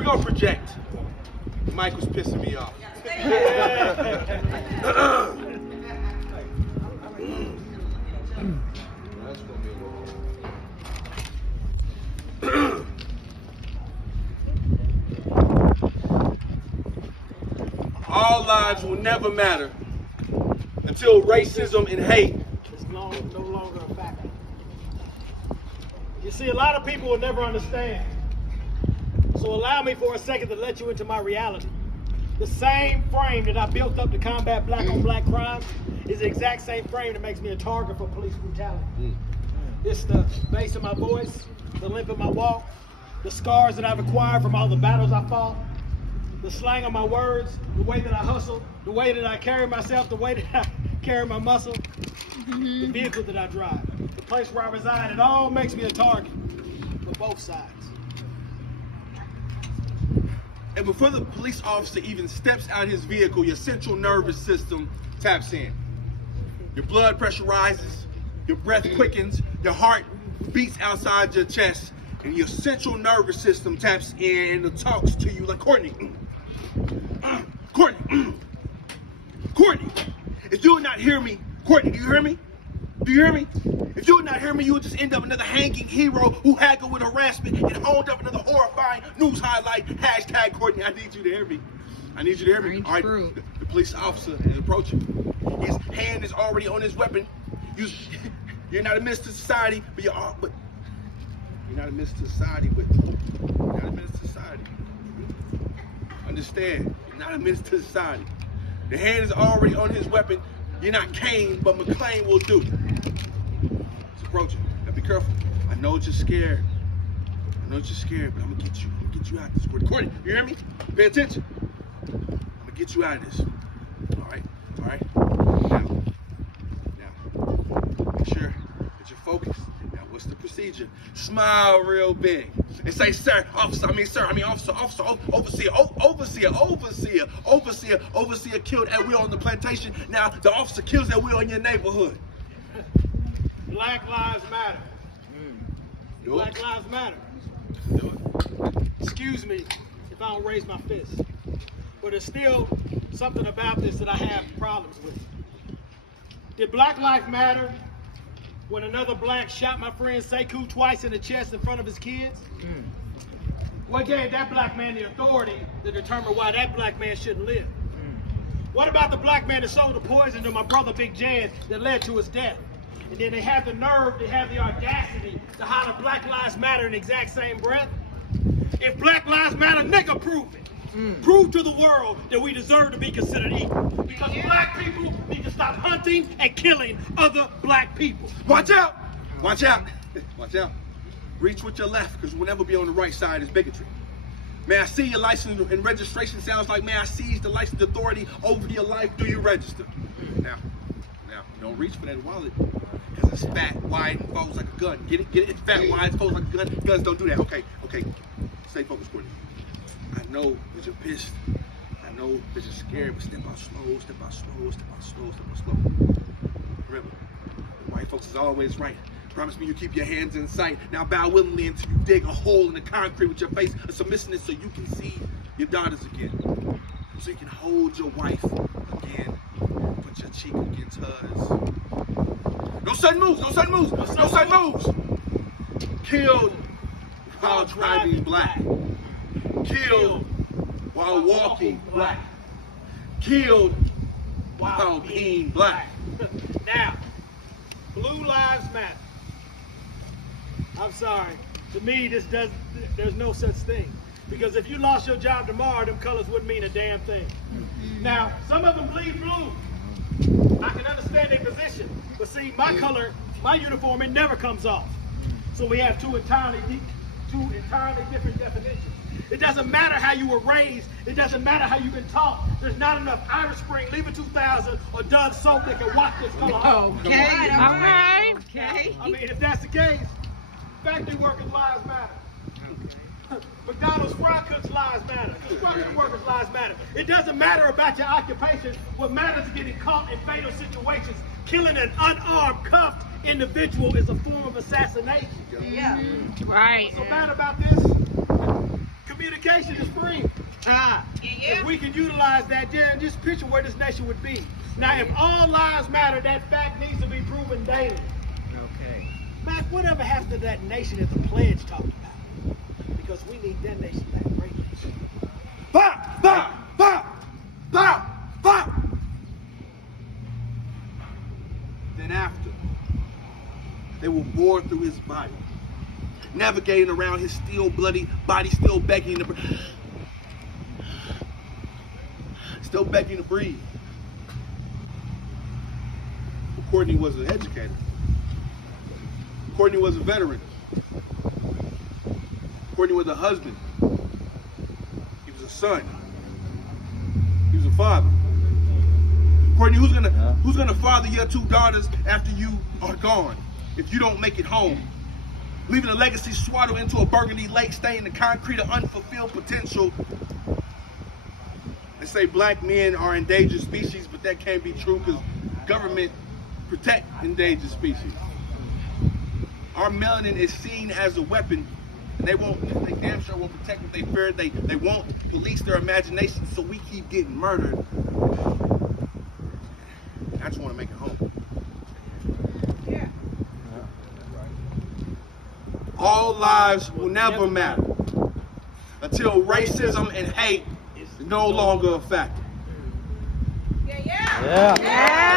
We're gonna project. Mike was pissing me off. All lives will never matter until racism and hate is no longer a factor. You see, a lot of people will never understand. So allow me for a second to let you into my reality. The same frame that I built up to combat black on black crime is the exact same frame that makes me a target for police brutality. It's the bass of my voice, the limp of my walk, the scars that I've acquired from all the battles I fought, the slang of my words, the way that I hustle, the way that I carry myself, the way that I carry my muscle, the vehicle that I drive, the place where I reside. It all makes me a target for both sides. And before the police officer even steps out his vehicle, your central nervous system taps in. Your blood pressure rises, your breath quickens, your heart beats outside your chest, and your central nervous system taps in and talks to you like, Courtney, Courtney, if you would not hear me, Courtney, do you hear me? Do you hear me? If you would not hear me, you would just end up another hanging hero who haggled with harassment and honed up another horrifying news highlight. Hashtag Courtney, I need you to hear me. I need you to hear me. All right, the police officer is approaching. His hand is already on his weapon. You're not a menace to society, but you're not a menace to society, but you're not a menace to society. Understand, you're not a menace to society. The hand is already on his weapon. You're not Kane, but McClane will do. He's approaching. Now be careful. I know you're scared. But I'm gonna get you. I'm gonna get you out of this. Courtney, you hear me? Pay attention. I'm gonna get you out of this. All right. Now, make sure that you're focused. Now, what's the procedure? Smile real big and say, sir, officer, overseer killed at will on the plantation. Now the officer kills at will in your neighborhood. Black lives matter. Do Black it. lives matter. Do it. Excuse me if I don't raise my fist, but there's still something about this that I have problems with. Did Black life matter when another black shot my friend Sekou twice in the chest in front of his kids? What gave that black man the authority to determine why that black man shouldn't live? What about the black man that sold the poison to my brother Big Jan that led to his death? And then they have the nerve, they have the audacity to holler Black Lives Matter in the exact same breath? If Black Lives Matter, nigga, prove it. Prove to the world that we deserve to be considered equal. Because black people need to stop hunting and killing other black people. Watch out! Watch out! Watch out. Reach with your left, because we'll never be on the right side is bigotry. May I see your license and registration? Sounds like may I seize the license authority over your life? Do you register? Now, don't reach for that wallet, because it's fat, wide, and folds like a gun. Get it? It's fat, wide, folds like a gun. Guns don't do that. Okay. Stay focused, Courtney. I know that you're pissed. I know that you're scared, but step out slow. Remember, white folks is always right. Promise me you keep your hands in sight. Now bow willingly until you dig a hole in the concrete with your face of submissiveness so you can see your daughters again. So you can hold your wife again. Put your cheek against hers. No sudden moves. Killed while driving black. Killed while walking black. Killed while being black. Now, blue lives matter. I'm sorry. To me, there's no such thing. Because if you lost your job tomorrow, them colors wouldn't mean a damn thing. Now, some of them bleed blue. I can understand their position. But see, my color, my uniform, it never comes off. So we have two entirely different definitions. It doesn't matter how you were raised. It doesn't matter how you've been taught. There's not enough Irish Spring, Lever 2000, or Dove soap that can wash this color off. Okay. All right. Okay. I mean, if that's the case, factory workers' lives matter. McDonald's fry cooks' lives matter. Construction workers' lives matter. It doesn't matter about your occupation. What matters is getting caught in fatal situations. Killing an unarmed, cuffed individual is a form of assassination. Yeah. Right. What's so bad about this? Communication. education is free. If we could utilize that, just picture where this nation would be. Now, if all lives matter, that fact needs to be proven daily. Okay. Mac, whatever happened to that nation that the pledge talked about? Because we need that nation back. Great nation. Bop, bop, bop, bop, bop. Then after, they will bore through his body, navigating around his still bloody body, still begging to breathe. But Courtney was an educator. Courtney was a veteran. Courtney was a husband. He was a son. He was a father. Courtney, who's gonna father your two daughters after you are gone if you don't make it home? Leaving a legacy swaddled into a burgundy lake, staying the concrete of unfulfilled potential. They say black men are endangered species, but that can't be true because government protect endangered species. Our melanin is seen as a weapon, and they damn sure won't protect what they fear. They won't police their imagination, so we keep getting murdered. I just want to make it home. Yeah. All lives will never matter until racism and hate is no longer a factor. Yeah.